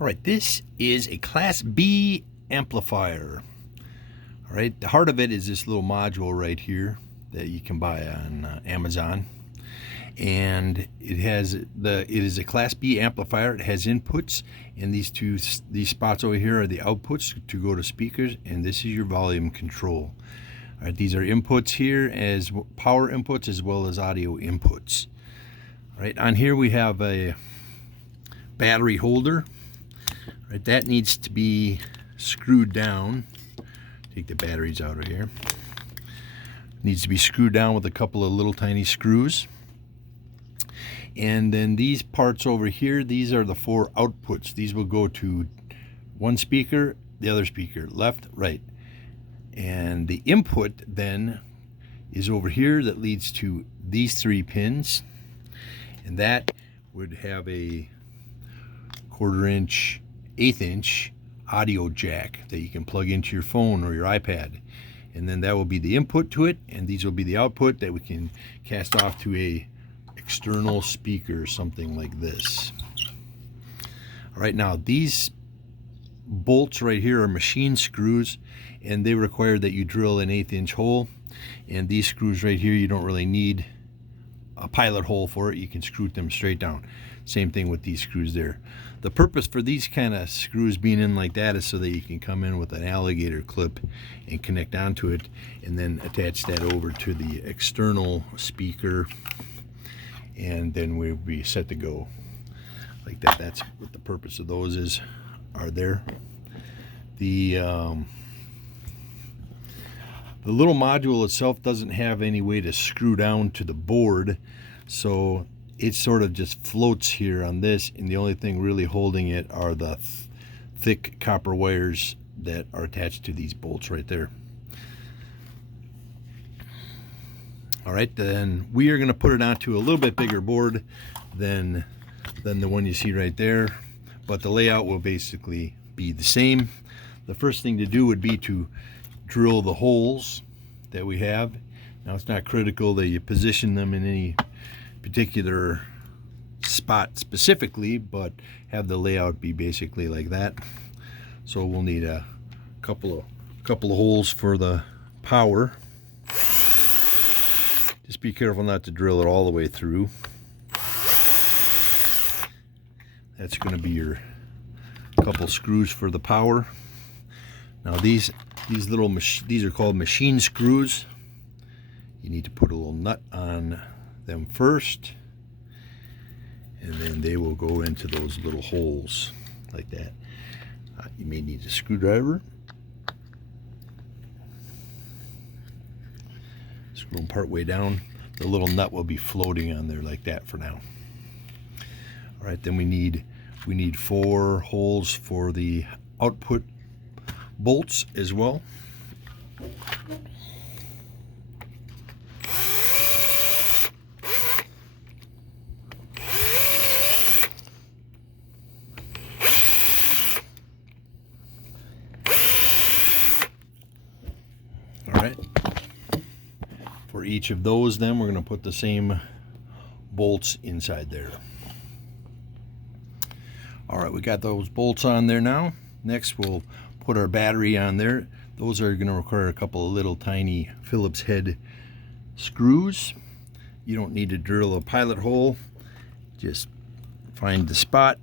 All right, this is a Class B amplifier. All right, the heart of it is this little module right here that you can buy on Amazon, and it is a Class B amplifier. It has inputs, and these spots over here are the outputs to go to speakers, and this is your volume control. All right, these are inputs here as power inputs as well as audio inputs. All right, on here we have a battery holder. Right, that needs to be screwed down. Take the batteries out of here. Needs to be screwed down with a couple of little tiny screws. And then these parts over here, these are the 4 outputs. These will go to one speaker, the other speaker, left, right. And the input then is over here that leads to these 3 pins. And that would have a 1/4 inch, 1/8 inch audio jack that you can plug into your phone or your iPad, and then that will be the input to it, and these will be the output that we can cast off to a external speaker, something like this. All right, now these bolts right here are machine screws, and they require that you drill an 1/8 inch hole, and these screws right here, you don't really need a pilot hole for it. You can screw them straight down. Same thing with these screws there. The purpose for these kind of screws being in like that is so that you can come in with an alligator clip and connect onto it, and then attach that over to the external speaker, and then we'll be set to go like that. That's what the purpose of those are there. The little module itself doesn't have any way to screw down to the board, so it sort of just floats here on this, and the only thing really holding it are the thick copper wires that are attached to these bolts right there. All right, then we are going to put it onto a little bit bigger board than the one you see right there, but the layout will basically be the same. The first thing to do would be to drill the holes that we have. Now, it's not critical that you position them in any particular spot specifically, but have the layout be basically like that. So we'll need a couple of holes for the power. Just be careful not to drill it all the way through. That's going to be your couple screws for the power. Now these are called machine screws. You need to put a little nut on them first, and then they will go into those little holes like that. You may need a screwdriver. Screw them part way down. The little nut will be floating on there like that for now. All right, then we need 4 holes for the output bolts as well. All right, for each of those then we're going to put the same bolts inside there. All right, we got those bolts on there now. Next we'll put our battery on there. Those are going to require a couple of little tiny Phillips head screws. You don't need to drill a pilot hole. Just find the spot,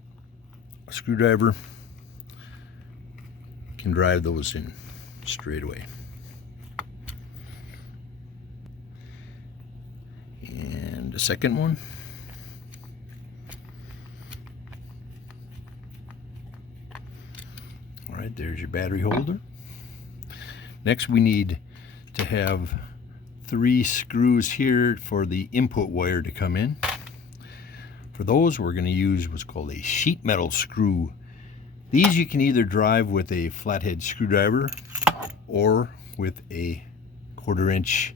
a screwdriver, can drive those in straight away. And the second one. All right, there's your battery holder. Next we need to have 3 screws here for the input wire to come in. For those we're going to use what's called a sheet metal screw. These you can either drive with a flathead screwdriver or with a 1/4 inch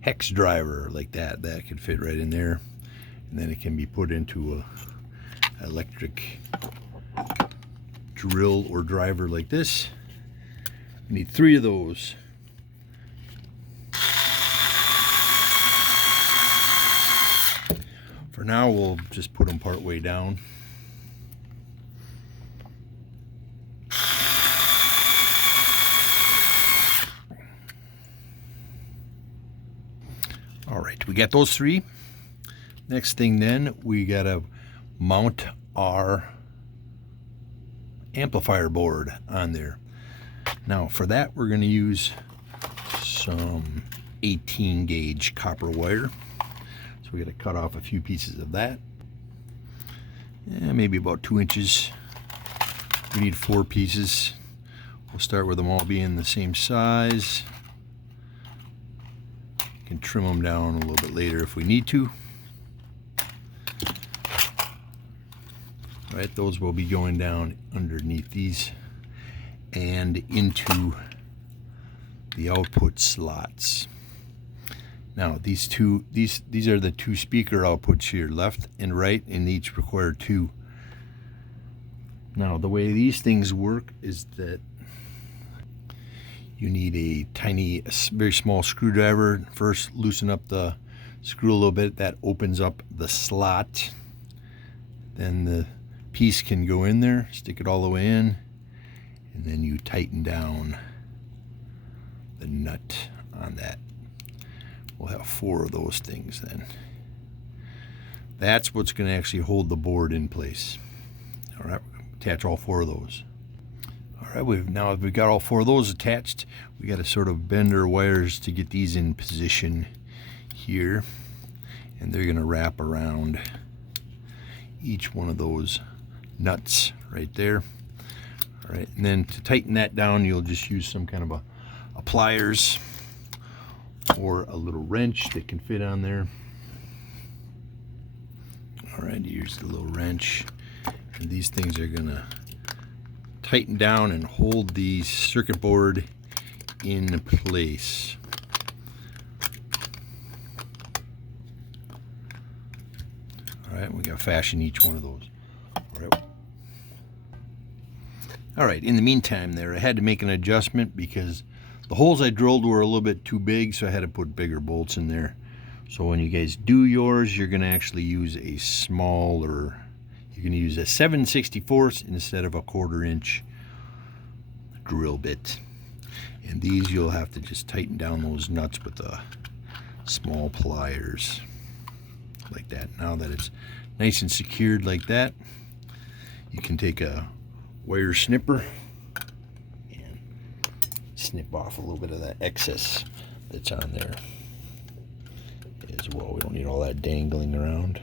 hex driver like that. That could fit right in there, and then it can be put into a electric drill or driver like this. We need 3 of those. For now, we'll just put them part way down. got those three. Next thing then, we gotta mount our amplifier board on there. Now for that, we're gonna use some 18 gauge copper wire. So we gotta cut off a few pieces of that. Maybe about 2 inches. We need 4 pieces. We'll start with them all being the same size. Can trim them down a little bit later if we need to. All right, those will be going down underneath these and into the output slots. Now these are the 2 speaker outputs here, left and right, and each require 2. Now the way these things work is that you need a tiny, very small screwdriver. First, loosen up the screw a little bit. That opens up the slot. Then the piece can go in there, stick it all the way in, and then you tighten down the nut on that. We'll have 4 of those things then. That's what's going to actually hold the board in place. All right, attach all 4 of those. All right, now we've got all 4 of those attached. We got to sort of bend our wires to get these in position here, and they're going to wrap around each one of those nuts right there. All right, and then to tighten that down, you'll just use some kind of a pliers or a little wrench that can fit on there. All right, here's the little wrench, and these things are going to tighten down and hold the circuit board in place. All right, we got to fashion each one of those. All right, in the meantime there, I had to make an adjustment because the holes I drilled were a little bit too big, so I had to put bigger bolts in there. So when you guys do yours, you're going to actually use a smaller, you're going to use a 7/64 instead of a 1/4 inch drill bit. And these you'll have to just tighten down those nuts with the small pliers like that. Now that it's nice and secured like that, you can take a wire snipper and snip off a little bit of that excess that's on there as well. We don't need all that dangling around.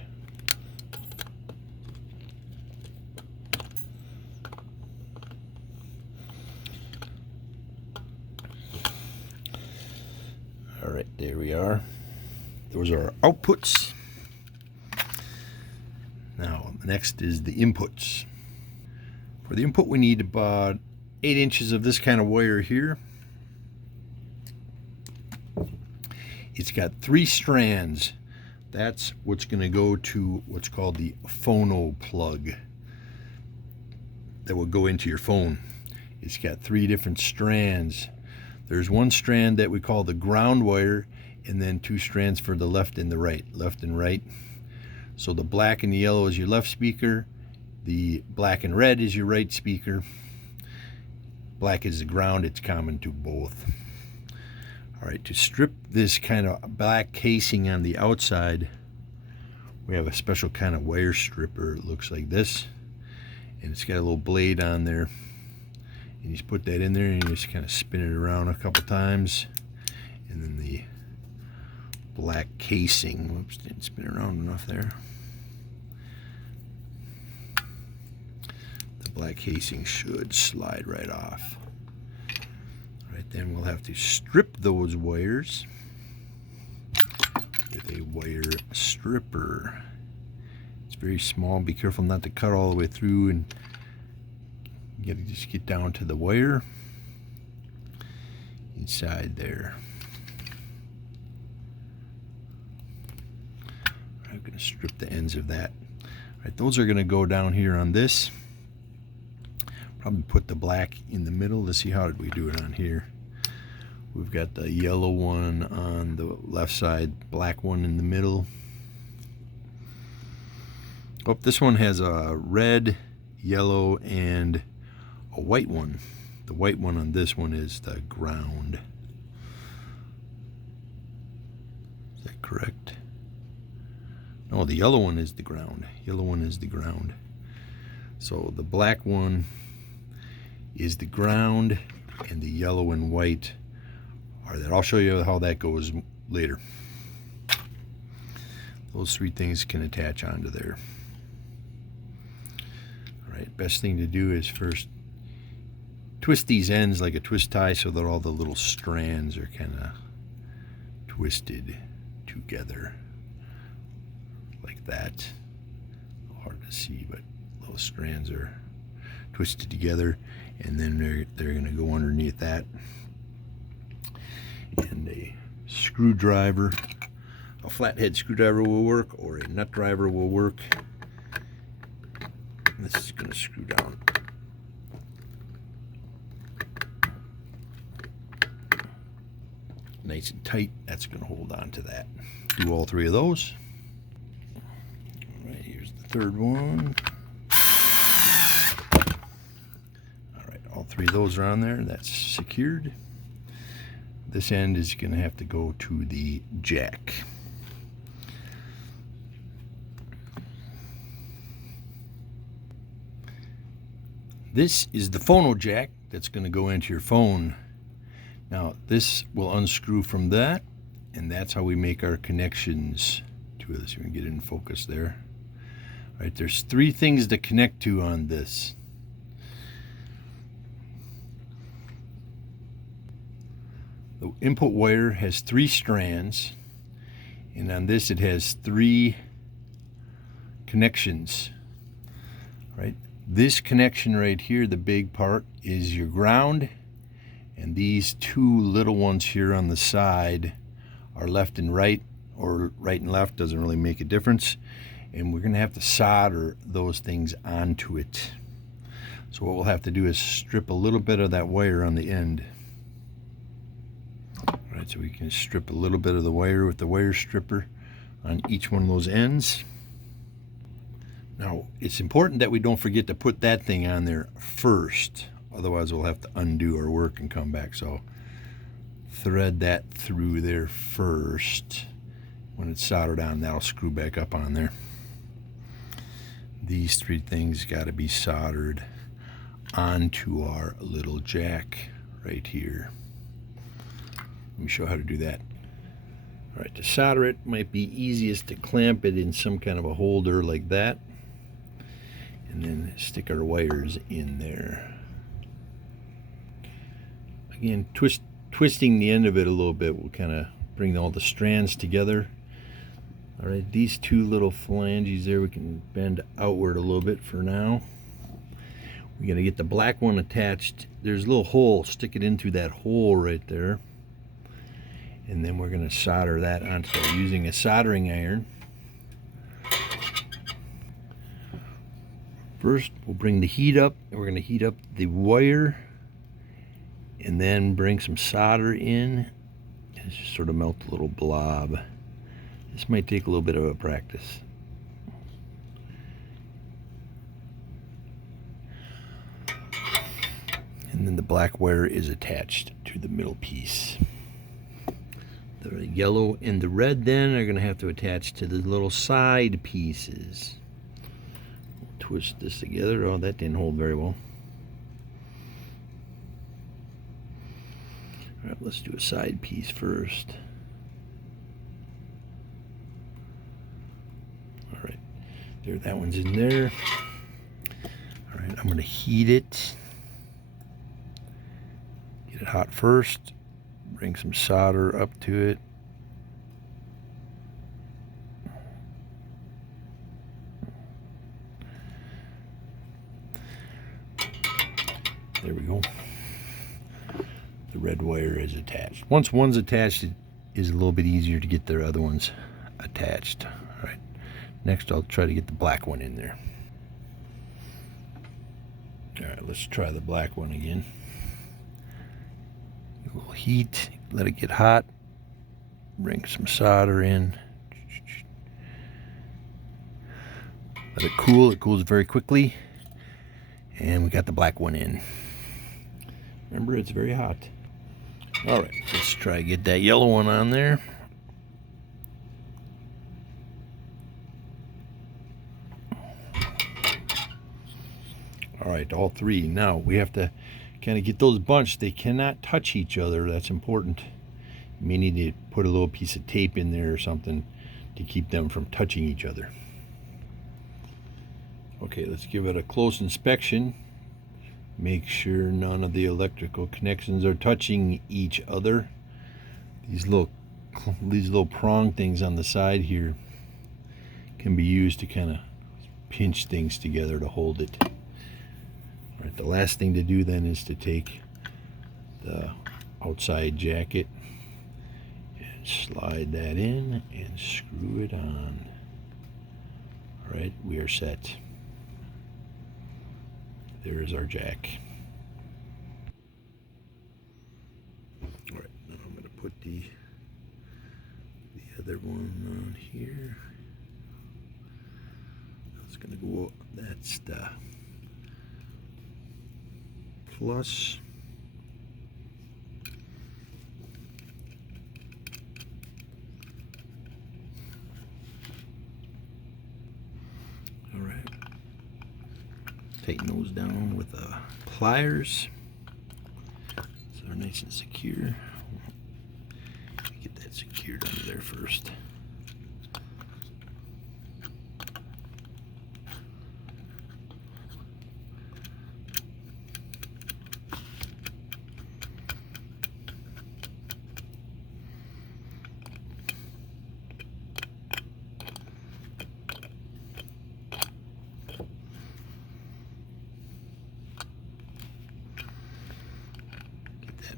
All right, there we are. Those are our outputs. Now, next is the inputs. For the input, we need about 8 inches of this kind of wire here. It's got 3 strands. That's what's going to go to what's called the phono plug that will go into your phone. It's got 3 different strands. There's 1 strand that we call the ground wire, and then 2 strands for the left and the right, left and right. So the black and the yellow is your left speaker, the black and red is your right speaker. Black is the ground, it's common to both. All right, to strip this kind of black casing on the outside, we have a special kind of wire stripper. It looks like this, and it's got a little blade on there. And you just put that in there and you just kind of spin it around a couple times, and then the black casing, whoops, didn't spin around enough there. The black casing should slide right off. All right, then we'll have to strip those wires with a wire stripper. It's very small. Be careful not to cut all the way through, and you gotta just get down to the wire inside there. I'm going to strip the ends of that. All right, those are going to go down here on this. Probably put the black in the middle. Let's see, how did we do it on here? We've got the yellow one on the left side, black one in the middle. Oh, this one has a red, yellow, and a white one. The white one on this one is the ground. Is that correct? No, the yellow one is the ground. Yellow one is the ground. So the black one is the ground, and the yellow and white are that. I'll show you how that goes later. Those three things can attach onto there. All right, best thing to do is first twist these ends like a twist tie so that all the little strands are kind of twisted together like that. Hard to see, but those strands are twisted together, and then they're going to go underneath that. And a screwdriver, a flathead screwdriver will work, or a nut driver will work. This is going to screw down. Nice and tight. That's going to hold on to that. Do all three of those. All right, here's the third one. All right, all three of those are on there. That's secured. This end is going to have to go to the jack. This is the phono jack that's going to go into your phone. Now this will unscrew from that, and that's how we make our connections to this. You can get it in focus there. All right, there's three things to connect to on this. The input wire has 3 strands, and on this it has 3 connections. Right? This connection right here, the big part, is your ground, and these 2 little ones here on the side are left and right, or right and left, doesn't really make a difference. And we're going to have to solder those things onto it. So what we'll have to do is strip a little bit of that wire on the end. All right, so we can strip a little bit of the wire with the wire stripper on each one of those ends. Now, it's important that we don't forget to put that thing on there first. Otherwise, we'll have to undo our work and come back. So thread that through there first. When it's soldered on, that'll screw back up on there. These 3 things got to be soldered onto our little jack right here. Let me show how to do that. All right, to solder it, might be easiest to clamp it in some kind of a holder like that, and then stick our wires in there. Again, twisting the end of it a little bit will kind of bring all the strands together. All right, these 2 little phalanges there, we can bend outward a little bit for now. We're going to get the black one attached. There's a little hole, stick it into that hole right there. And then we're going to solder that on. So using a soldering iron. First, we'll bring the heat up, and we're going to heat up the wire, and then bring some solder in, and just sort of melt a little blob. This might take a little bit of a practice. And then the black wire is attached to the middle piece. The yellow and the red then are going to have to attach to the little side pieces. We'll twist this together. Oh, that didn't hold very well. All right, let's do a side piece first. All right, there, that one's in there. All right, I'm going to heat it. Get it hot first. Bring some solder up to it. There we go. The red wire is attached. Once one's attached, it is a little bit easier to get the other ones attached. All right. Next, I'll try to get the black one in there. All right, let's try the black one again. A little heat, let it get hot, bring some solder in, let it cool. It cools very quickly, and we got the black one in. Remember, it's very hot. All right, let's try to get that yellow one on there. All right, all three. Now we have to kind of get those bunched. They cannot touch each other. That's important. You may need to put a little piece of tape in there or something to keep them from touching each other. Okay, let's give it a close inspection. Make sure none of the electrical connections are touching each other. These little prong things on the side here can be used to kind of pinch things together to hold it. All right, the last thing to do then is to take the outside jacket and slide that in and screw it on. All right, we are set. There is our jack. All right, now I'm going to put the other one on here. It's going to go, that's the plus. All right. Tighten those down with pliers so they're nice and secure. Get that secured under there first.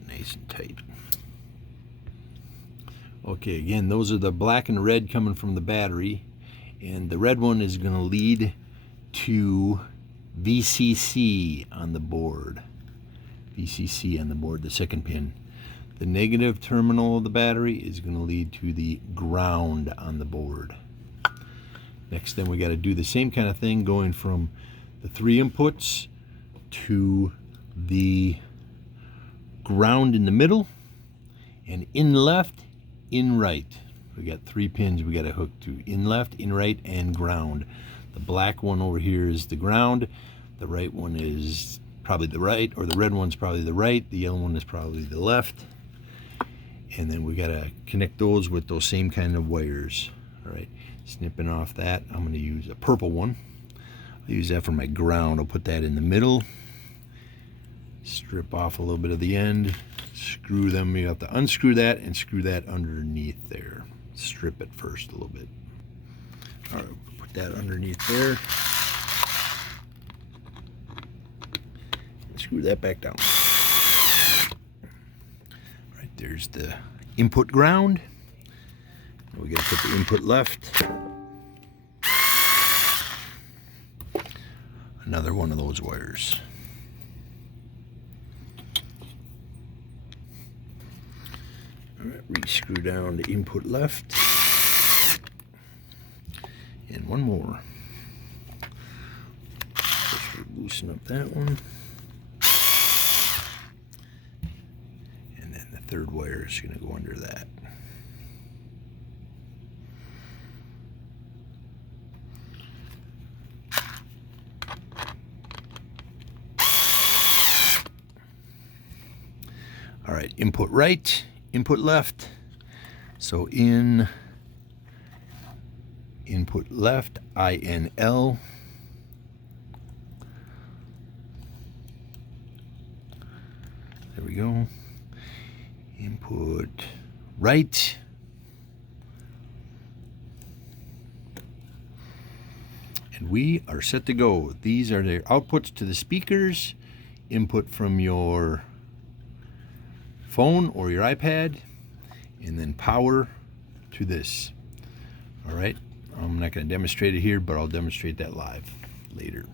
Nice and tight. Okay, again, those are the black and red coming from the battery, and the red one is going to lead to VCC on the board. VCC on the board, the second pin. The negative terminal of the battery is going to lead to the ground on the board. Next, then we got to do the same kind of thing, going from the 3 inputs to the ground in the middle, and in left, in right. We got 3 pins we got to hook to: in left, in right, and ground. The black one over here is the ground. The right one is probably the right, or the red one's probably the right. The yellow one is probably the left. And then we got to connect those with those same kind of wires. All right, snipping off that, I'm going to use a purple one. I'll use that for my ground. I'll put that in the middle. Strip off a little bit of the end, screw them. You have to unscrew that and screw that underneath there. Strip it first a little bit. All right, put that underneath there. And screw that back down. All right, there's the input ground. Now we got to put the input left. Another one of those wires. Re-screw down the input left, and one more. Just loosen up that one, and then the third wire is going to go under that. All right, input right, input left. So in input left, INL. There we go. Input right. And we are set to go. These are the outputs to the speakers. Input from your phone or your iPad, and then power to this. All right, I'm not going to demonstrate it here, but I'll demonstrate that live later.